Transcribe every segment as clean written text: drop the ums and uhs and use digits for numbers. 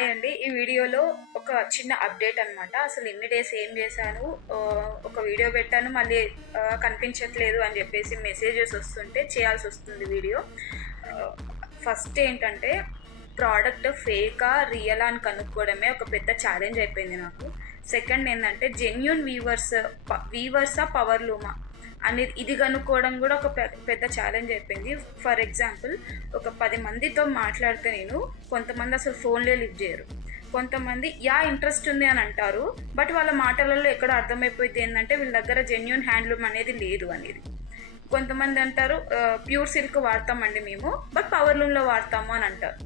Hi అండి. ఈ వీడియోలో ఒక చిన్న అప్డేట్ అనమాట. అసలు ఇన్ని డేస్ ఏం చేశాను, ఒక వీడియో పెట్టాను, మళ్ళీ కనిపించట్లేదు అని చెప్పేసి మెసేజెస్ వస్తుంటే చేయాల్సి వస్తుంది వీడియో. ఫస్ట్ ఏంటంటే ప్రోడక్ట్ ఫేకా రియలా అని కనుక్కోవడమే ఒక పెద్ద ఛాలెంజ్ అయిపోయింది నాకు. సెకండ్ ఏంటంటే జెన్యూన్ వీవర్సా పవర్ లూమా అనేది ఇది కనుక్కోవడం కూడా ఒక పెద్ద ఛాలెంజ్ అయిపోయింది. ఫర్ ఎగ్జాంపుల్, ఒక 10 మందితో మాట్లాడితే నేను కొంతమంది అసలు ఫోన్లే లిఫ్ట్ చేయరు, కొంతమంది ఇంట్రెస్ట్ ఉంది అని అంటారు, బట్ వాళ్ళ మాటలలో ఎక్కడ అర్థమైపోయింది ఏంటంటే వీళ్ళ దగ్గర జెన్యూన్ హ్యాండ్లూమ్ అనేది లేదు అనేది. కొంతమంది అంటారు ప్యూర్ సిల్క్ వాడతామండి మేము, బట్ పవర్ లూమ్లో వాడతాము అని అంటారు.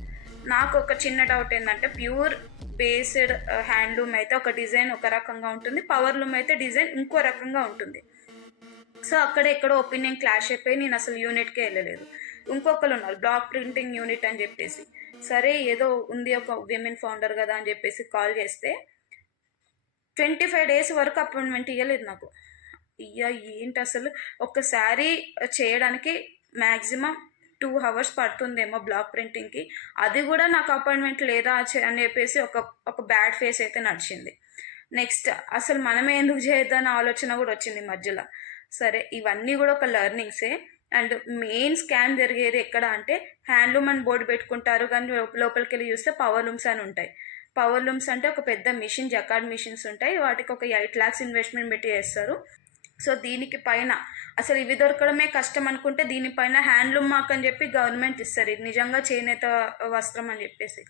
నాకు ఒక చిన్న డౌట్ ఏంటంటే ప్యూర్ బేస్డ్ హ్యాండ్లూమ్ అయితే ఒక డిజైన్ ఒక రకంగా ఉంటుంది, పవర్ లూమ్ అయితే డిజైన్ ఇంకో రకంగా ఉంటుంది. సో అక్కడ ఎక్కడో ఒపీనియన్ క్లాష్ అయిపోయి నేను అసలు యూనిట్కే వెళ్ళలేదు. ఇంకొకరు ఉన్నారు బ్లాక్ ప్రింటింగ్ యూనిట్ అని చెప్పేసి. సరే ఏదో ఉంది, ఒక విమెన్ ఫౌండర్ కదా అని చెప్పేసి కాల్ చేస్తే 25 days వరకు అపాయింట్మెంట్ ఇవ్వలేదు నాకు. ఏంటి అసలు, ఒక్కసారి చేయడానికి మ్యాక్సిమం 2 hours పడుతుందేమో బ్లాక్ ప్రింటింగ్కి, అది కూడా నాకు అపాయింట్మెంట్ లేదా అని చెప్పేసి ఒక బ్యాడ్ ఫేస్ అయితే నడిచింది. నెక్స్ట్ అసలు మనమే ఎందుకు చేయొద్దన్న ఆలోచన కూడా వచ్చింది మధ్యలో. సరే ఇవన్నీ కూడా ఒక లెర్నింగ్సే. అండ్ మెయిన్ స్కామ్ జరిగేది ఎక్కడ అంటే హ్యాండ్లూమ్ అని బోర్డు పెట్టుకుంటారు, కానీ లోపలికి వెళ్ళి చూస్తే పవర్ లూమ్స్ అని ఉంటాయి. పవర్ లూమ్స్ అంటే ఒక పెద్ద మిషన్, జకార్డ్ మిషన్స్ ఉంటాయి, వాటికి ఒక 8 lakhs ఇన్వెస్ట్మెంట్ పెట్టి చేస్తారు. సో దీనికి పైన అసలు ఇవి దొరకడమే కష్టం అనుకుంటే దీనిపైన హ్యాండ్లూమ్ మార్క్ అని చెప్పి గవర్నమెంట్ ఇస్తారు, ఇది నిజంగా చేనేత వస్త్రం అని చెప్పేసి.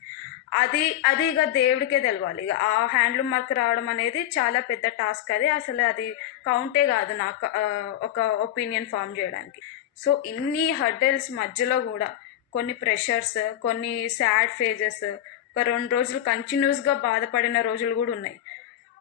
అది ఇక దేవుడికే తెలవాలి. ఇక ఆ హ్యాండ్లూమ్ మార్క్ రావడం అనేది చాలా పెద్ద టాస్క్. అసలు అది కౌంటే కాదు నాకు ఒక ఒపీనియన్ ఫామ్ చేయడానికి. సో ఇన్ని హర్డల్స్ మధ్యలో కూడా కొన్ని ప్రెషర్స్, కొన్ని సాడ్ ఫేజెస్, ఒక 2 రోజులు కంటిన్యూస్గా బాధపడిన రోజులు కూడా ఉన్నాయి.